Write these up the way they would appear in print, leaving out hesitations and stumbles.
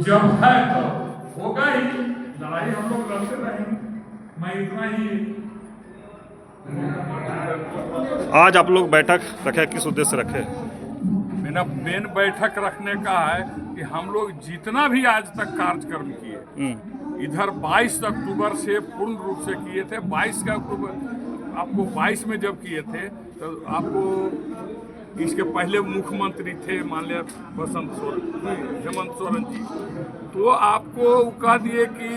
जब है तो होगा ही, लड़ाई हम लोग लड़ते रहेंगे। मैं इतना ही आज आप लोग बैठक रखे, किस उद्देश्य से रखे? मेरा मेन बैठक रखने का है कि हम लोग जितना भी आज तक कार्यक्रम किए, इधर 22 अक्टूबर से पूर्ण रूप से किए थे। 22 का अक्टूबर आपको 22 में जब किए थे तो आपको इसके पहले मुख्यमंत्री थे माननीय हेमंत सोरेन जी, तो आपको कह दिए कि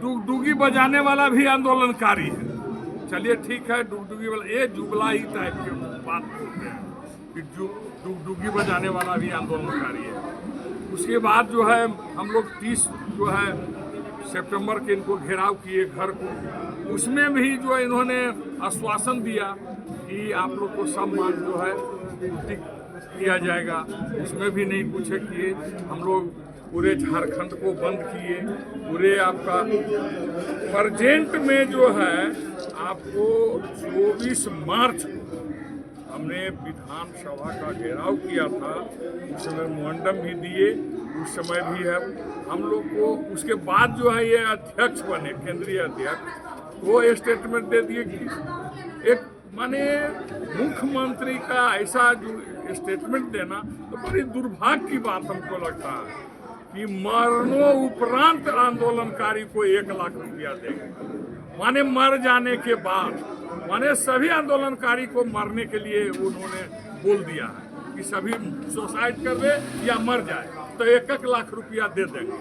डुगडुगी बजाने वाला भी आंदोलनकारी है। चलिए ठीक है, डुगडुगी वाला ये जुगला ही टाइप के बात बोलते हैं कि डुगडुगी बजाने वाला भी आंदोलनकारी है। उसके बाद जो है हम लोग 30 जो है सितंबर के इनको घेराव किए घर को, उसमें भी जो इन्होंने आश्वासन दिया कि आप लोग को सम्मान जो है किया जाएगा, उसमें भी नहीं पूछे किए। हम लोग पूरे झारखंड को बंद किए। पूरे आपका प्रेजेंट में जो है आपको 24 मार्च को हमने विधानसभा का घेराव किया था, उस समय मुंडम भी दिए, उस समय भी है हम लोग को। उसके बाद जो है ये अध्यक्ष बने, केंद्रीय अध्यक्ष, वो स्टेटमेंट दे दिए कि एक माने मुख्यमंत्री का ऐसा जो स्टेटमेंट देना तो बड़ी दुर्भाग्य की बात हमको लगता है कि मरनो उपरांत आंदोलनकारी को 1 लाख रुपया देंगे। माने मर जाने के बाद, माने सभी आंदोलनकारी को मरने के लिए उन्होंने बोल दिया है कि सभी सुसाइड कर दे या मर जाए तो 1 लाख रुपया दे देंगे।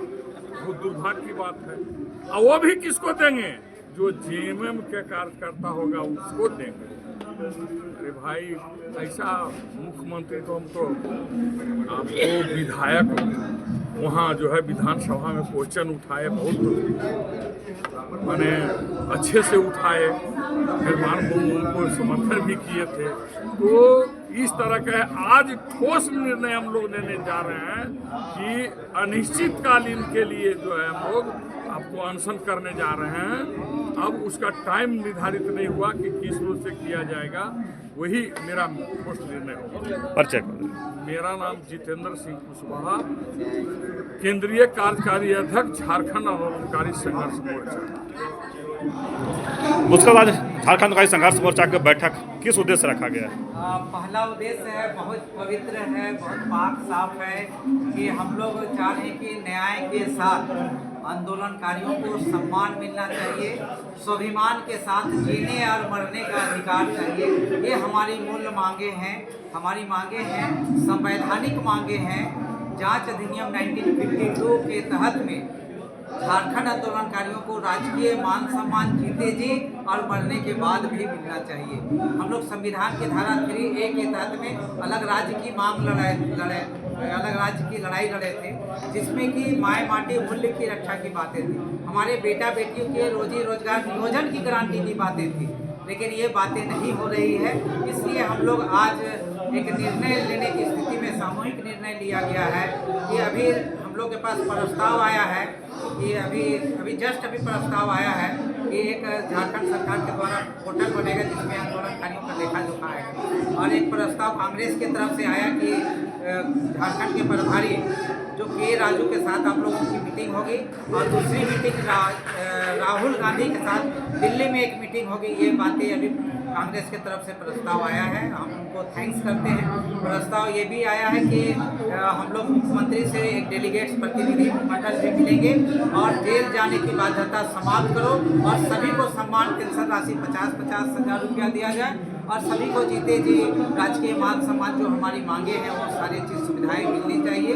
बहुत दुर्भाग्य की बात है। और वो भी किसको देंगे? जो जेएमएम के कार्यकर्ता होगा उसको देंगे। अरे भाई, ऐसा मुख्यमंत्री तो हम तो आपको विधायक वहाँ जो है विधानसभा में क्वेश्चन उठाए, बहुत माने अच्छे से उठाए, निर्माण को उनको समर्थन भी किए थे। तो इस तरह का आज ठोस निर्णय हम लोग लेने जा रहे हैं कि अनिश्चितकालीन के लिए जो है हम लोग आपको अनशन करने जा रहे हैं। अब उसका टाइम निर्धारित नहीं हुआ कि किस रोज से किया जाएगा, वही मेरा ठोस निर्णय होगा। परिचय? मेरा नाम जितेंद्र सिंह कुशवाहा, केंद्रीय कार्यकारी अध्यक्ष झारखंड आंदोलनकारी संघर्ष मोर्चा। उसके बाद झारखंड का संघर्ष मोर्चा की बैठक किस उद्देश्य से रखा गया है? पहला उद्देश्य है, बहुत पवित्र है, बहुत पाक साफ है कि हम लोग चाह रहे हैं कि न्याय के साथ आंदोलनकारियों को सम्मान मिलना चाहिए, स्वाभिमान के साथ जीने और मरने का अधिकार चाहिए। ये हमारी मूल मांगे हैं, हमारी मांगे हैं, संवैधानिक मांगे हैं। जांच अधिनियम 1952 के तहत में झारखंड आंदोलनकारियों को राजकीय मान सम्मान जीते जी और मरने के बाद भी मिलना चाहिए। हम लोग संविधान की धारा 3A के तहत में अलग राज्य की मांग अलग राज्य की लड़ाई लड़े थे, जिसमें कि माय माटी मूल्य की रक्षा की बातें थी, हमारे बेटा बेटियों के रोजी रोजगार नियोजन की गारंटी की बातें थी। लेकिन ये बातें नहीं हो रही है, इसलिए हम लोग आज एक निर्णय लेने की स्थिति में सामूहिक निर्णय लिया गया है कि अभी हम लोग के पास प्रस्ताव आया है कि अभी जस्ट प्रस्ताव आया है कि एक झारखंड सरकार के द्वारा पोर्टल बनेगा जिसमें आंदोलनकारियों का लेखा जोखा आएगा। और एक प्रस्ताव कांग्रेस की तरफ से आया कि झारखंड के प्रभारी जो के राजू के साथ आप लोगों की मीटिंग होगी और दूसरी मीटिंग राहुल गांधी के साथ दिल्ली में एक मीटिंग होगी। ये बातें अभी कांग्रेस की तरफ से प्रस्ताव आया है, हम उनको थैंक्स करते हैं। प्रस्ताव ये भी आया है कि हम लोग मुख्यमंत्री से एक डेलीगेट्स प्रतिनिधि मंडल भी मिलेंगे और जेल जाने की बाध्यता समाप्त करो और सभी को सम्मान पेंशन राशि 50-50 हज़ार रुपया दिया जाए और सभी को जीते जी राजकीय मान सम्मान जो हमारी मांगे हैं वो सारी चीज़ सुविधाएं मिलनी चाहिए।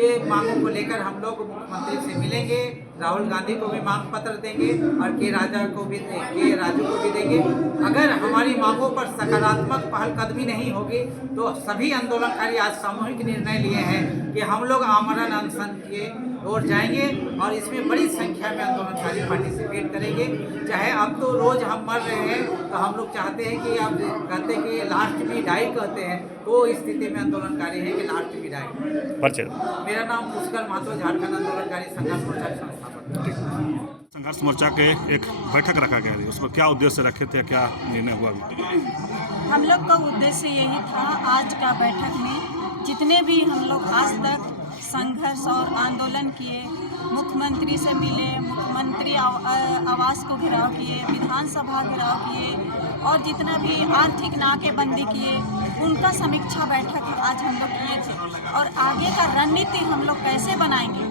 ये मांगों को लेकर हम लोग मुख्यमंत्री से मिलेंगे, राहुल गांधी को भी मांग पत्र देंगे और के राजू को भी देंगे। अगर हमारी मांगों पर सकारात्मक पहलकदमी नहीं होगी तो सभी आंदोलनकारी आज सामूहिक निर्णय लिए हैं कि हम लोग आमरण अनशन किए और जाएंगे और इसमें बड़ी संख्या में आंदोलनकारी पार्टिसिपेट करेंगे। चाहे अब तो रोज हम मर रहे हैं तो हम लोग चाहते हैं कि आप कहते हैं कि लास्ट भी डाई कहते हैं, तो इस स्थिति में आंदोलनकारी है कि लास्ट भी डाई। परिचय? मेरा नाम पुष्कर महतो, झारखंड आंदोलनकारी संघर्ष मोर्चा के संस्थापक। संघर्ष मोर्चा के एक बैठक रखा गया है, उसमें क्या उद्देश्य रखे थे, क्या निर्णय हुआ? हम लोग का उद्देश्य यही था आज का बैठक में जितने भी हम लोग आज तक संघर्ष और आंदोलन किए, मुख्यमंत्री से मिले, मुख्यमंत्री आवास को घेराव किए, विधानसभा घेराव किए और जितना भी आर्थिक नाकेबंदी किए, उनका समीक्षा बैठक आज हम लोग किए थे। और आगे का रणनीति हम लोग कैसे बनाएंगे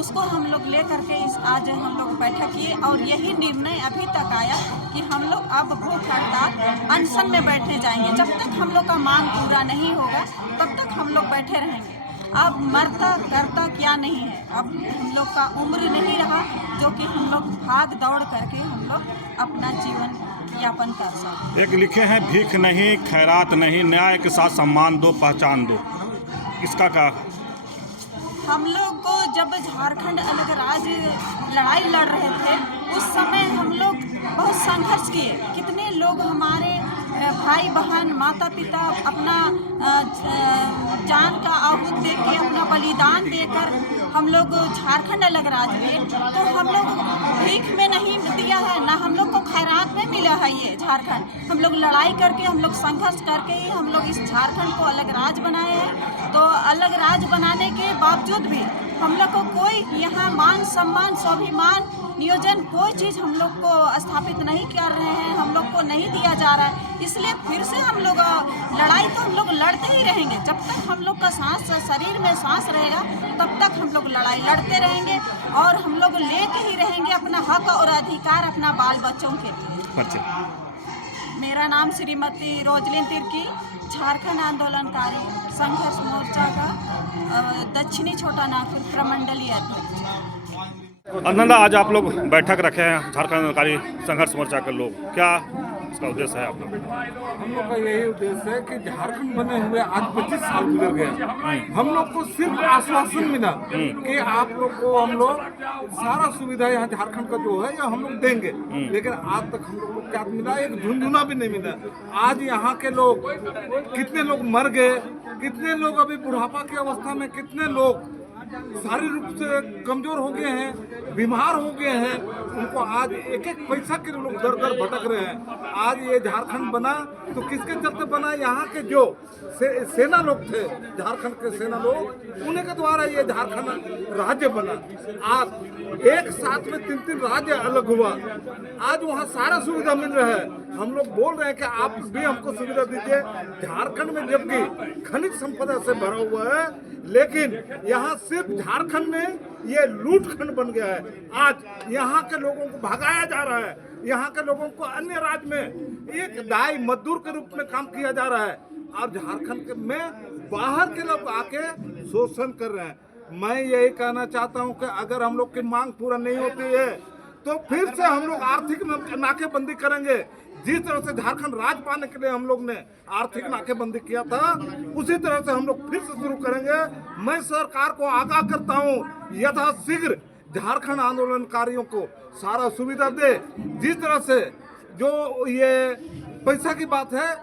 उसको हम लोग ले करके आज हम लोग बैठक किए और यही निर्णय अभी तक आया कि हम लोग अब भूख हड़ताल अनशन में बैठने जाएंगे। जब तक हम लोग का मांग पूरा नहीं होगा तब तक हम लोग बैठे रहेंगे। अब मरता करता क्या नहीं है, अब हम लोग का उम्र नहीं रहा जो कि हम लोग भाग दौड़ करके हम लोग अपना जीवन यापन कर सकें। एक लिखे हैं, भीख नहीं, खैरात नहीं, न्याय के साथ सम्मान दो, पहचान दो, इसका क्या? हम लोग को जब झारखंड अलग राज्य लड़ाई लड़ रहे थे उस समय हम लोग बहुत संघर्ष किए। कितने लोग हमारे भाई बहन माता पिता अपना जान का आहूत दे के अपना बलिदान देकर हम लोग झारखंड अलग राज्य लिए। तो हम लोग भीख में नहीं दिया है, ना हम लोग को खैरात में मिला है ये झारखंड। हम लोग लड़ाई करके, हम लोग संघर्ष करके ही हम लोग इस झारखंड को अलग राज्य बनाए हैं। तो अलग राज्य बनाने के बावजूद भी हम लोग को कोई यहाँ मान सम्मान स्वाभिमान नियोजन कोई चीज़ हम लोग को स्थापित नहीं कर रहे हैं, हम लोग को नहीं दिया जा रहा है। इसलिए फिर से हम लोग लड़ाई तो हम लोग लड़ते ही रहेंगे। जब तक हम लोग का सांस शरीर में सांस रहेगा तब तक हम लोग लड़ाई लड़ते रहेंगे और हम लोग लेके ही रहेंगे अपना हक और अधिकार अपना बाल बच्चों के लिए। मेरा नाम श्रीमती रोजलिन तिर्की, झारखंड आंदोलनकारी संघर्ष मोर्चा का दक्षिणी छोटा नागपुर प्रमंडलीय अध्यक्ष। अनंदा, आज आप लोग बैठक रखे हैं झारखंड आंदोलनकारी संघर्ष मोर्चा के लोग, क्या इसका उद्देश्य है आप लोग? हम लोग का यही उद्देश्य है कि झारखंड बने हुए आज 25 साल गुजर गए। हम लोग को सिर्फ आश्वासन मिला कि आप लोग को हम लोग सारा सुविधा यहाँ झारखंड का जो है ये हम लोग देंगे, लेकिन आज तक हम लोग को क्या मिला? एक झुंझुना भी नहीं मिला। आज यहाँ के लोग, कितने लोग मर गए, कितने लोग अभी बुढ़ापा की अवस्था में, कितने लोग शारीरिक रूप से कमजोर हो गए हैं, बीमार हो गए हैं, उनको आज एक एक पैसा के लोग दर दर भटक रहे हैं। आज ये झारखंड बना तो किसके चलते बना? यहाँ के जो सेना लोग थे, झारखंड के सेना लोग, उन्हीं के द्वारा ये झारखंड राज्य बना। आज एक साथ में 3-3 राज्य अलग हुआ। आज वहाँ सारा सुविधा मिल रहा है। हम लोग बोल रहे हैं कि आप भी हमको सुविधा दीजिए। झारखंड में जबकि खनिज संपदा से भरा हुआ है, लेकिन यहाँ सिर्फ झारखंड में ये लूट खंड बन गया है। आज यहाँ के लोगों को भगाया जा रहा है, यहाँ के लोगों को अन्य राज्य में एक दाई मजदूर के रूप में काम किया जा रहा है और झारखंड में बाहर के लोग आके शोषण कर रहे हैं। मैं यही कहना चाहता हूँ कि अगर हम लोग की मांग पूरा नहीं होती है तो फिर से हम लोग आर्थिक नाकेबंदी करेंगे। जिस तरह से झारखंड राज्य पाने के लिए हम लोग ने आर्थिक नाकेबंदी किया था, उसी तरह से हम लोग फिर से शुरू करेंगे। मैं सरकार को आगाह करता हूँ, यथाशीघ्र झारखंड आंदोलनकारियों को सारा सुविधा दे। जिस तरह से जो ये पैसा की बात है,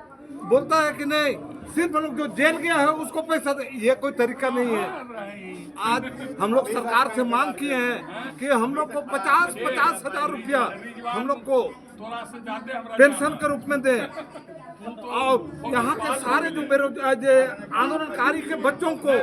बोलता है कि नहीं सिर्फ हम लोग जो जेल गया है उसको पैसा दे, ये कोई तरीका नहीं है। आज हम लोग सरकार से मांग किए हैं कि हम लोग को 50-50 हजार रुपया हम लोग को पेंशन के रूप में दें और यहाँ के सारे जो बेरोजगार आंदोलनकारी के बच्चों को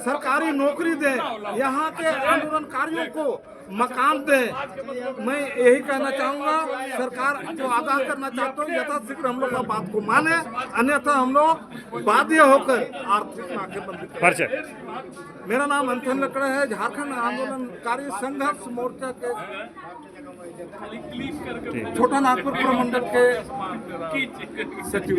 सरकारी नौकरी दें, यहाँ के आंदोलनकारियों को मकान दें। मैं यही कहना चाहूँगा, सरकार को आगाह करना चाहता हूँ, यथाशीघ्र हम लोग का बात को माने, अन्यथा हम लोग बाध्य होकर आर्थिक नाकेबंदी करें। मेरा नाम अंथन लकड़ा है, झारखंड आंदोलनकारी संघर्ष मोर्चा के छोटा नागपुर प्रमंडल के सचिव।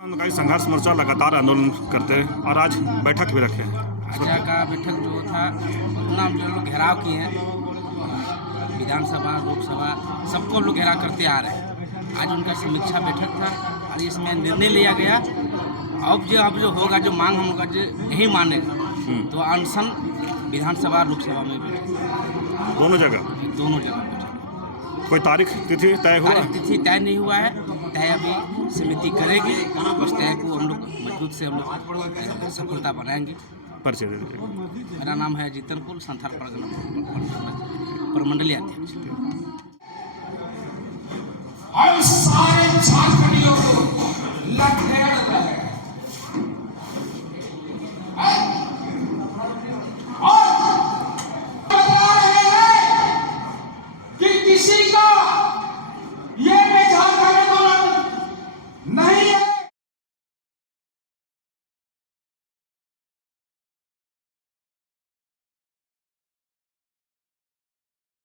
आंदोलनकारी संघर्ष मोर्चा लगातार आंदोलन करते हैं और आज बैठक भी रखे हैं। आज का बैठक जो था उतना हम लोग घेराव किए हैं, विधानसभा लोकसभा सबको हम लोग घेराव करते आ रहे हैं। आज उनका समीक्षा बैठक था और इसमें निर्णय लिया गया अब जो होगा, जो मांग हम लोग जो नहीं मानेगा तो अनशन विधानसभा लोकसभा में बैठे, दोनों जगह बैठे। कोई तारीख तिथि तय हुआ? तिथि तय नहीं हुआ है, तय अभी समिति करेगी। उस तय को हम लोग मजबूत से हम लोग सफलता बनाएंगे। परिचय दे दीजिए। मेरा नाम है जीतन कुल, संथाल परगना प्रमंडलीय अध्यक्ष। हम सारे झारखंडियों को लठेड़ रहे